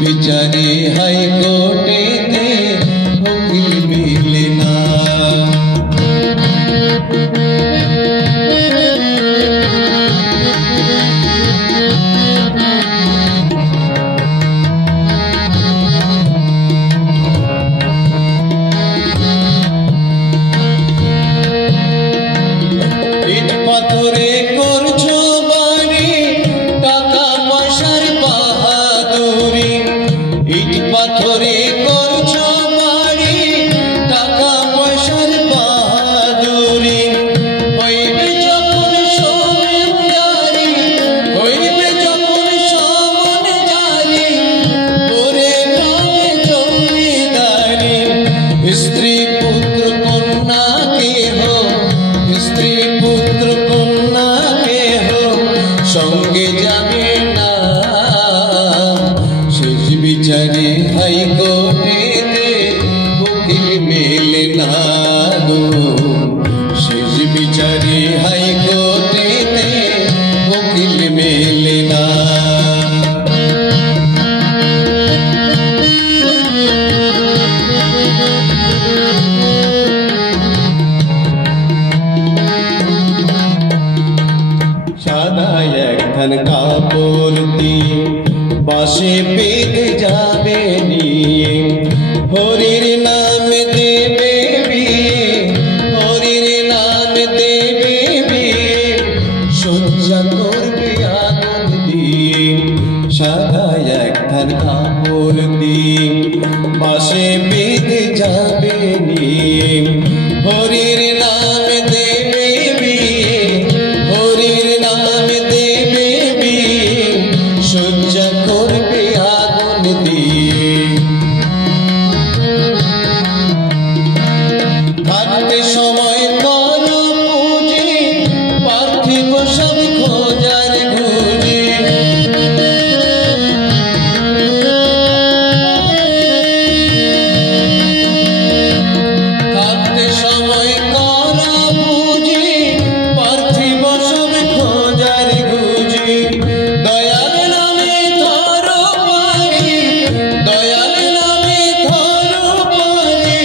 বিচারে হাইকোর্টেতে উকিল মিলে না। ইট পাথরে করছো বাড়ি, টাকা পয়সার বাহাদুরি। ইট পাথরে করছো বাড়ি, টাকা পয়সার বাহাদুরি। হইবে যখন সমান জারি, হইবে যখন সমান জারি, করে গ্রামে জমিদারি। স্ত্রী পুত্র কন্যা কেহ, স্ত্রী পুত্র কন্যা কেহ সঙ্গে যাবে না। শেষ বিচারে হাইকোর্টেতে উকিল মেলে না গো। শেষ বিচারে হাইকোর্টেতে উকিল মেলে না। সাদা একখান কাপড় দিয়ে বাসে পেতে যাবে নিয়ে, হরির নাম দেবে বিয়ে, হরির নাম দেবে বিয়ে, সজ্জা করবে আগুন দিয়ে। সাদা একখান কাপড় দিয়ে বাসে পেতে যাবে নিয়ে, হরির নাম দেবে বিয়ে, হরির নাম দেবে বিয়ে, সজ্জা করবে আগুন দিয়ে। থাকতে সময় করো পুঁজি, পার্থিব সব খোঁজার খুঁজি। থাকতে সময় করো পুঁজি, পার্থিব সব খোঁজার খুঁজি। দয়াল নামে ধরো পারি, দয়াল নামে ধরো পারি,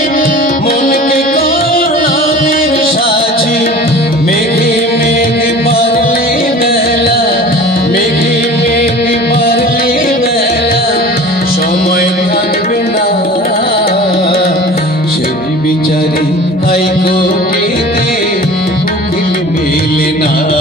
মনকে করো নামের সাজি। মেঘে মেঘে পারলে বেলা, মেঘে মেঘে পারলে বেলা, সময় থাকবে না। শেষ বিচারে হাইকোর্টেতে উকিল মেলে না।